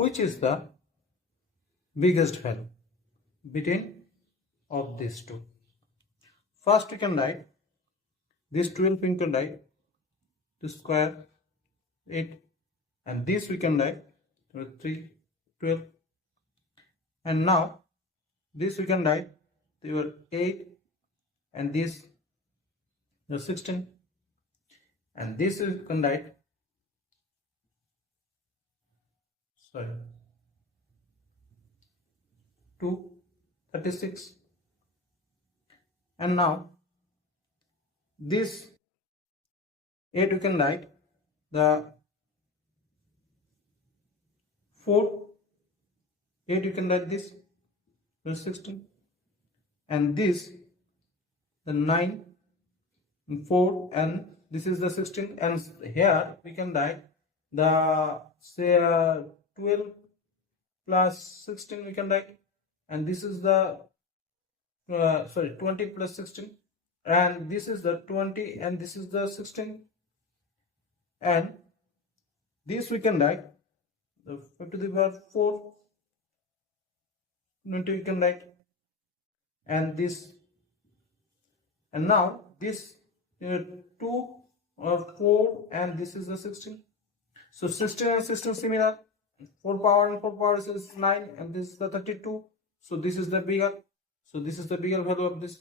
which is the biggest value between of these two. First we can write this 12 we can write to square 8, and this we can write 3 12, and now this we can write your 8, and this the 16, and this we can write 2 36, and now this 8 we can write the 4, 8 you can write this 16, and this the 9 and 4, and this is the 16, and here we can write the say 12 plus 16 we can write, and this is the 20 plus 16, and this is the 20, and this is the 16, and this we can write the 5 to the power 4 20 we can write, and this, and now this 2 or 4, and this is the 16. So 16 and 16 similar, 4 power and 4 power is 9, and this is the 32. So this is the bigger, so this is the bigger value of this.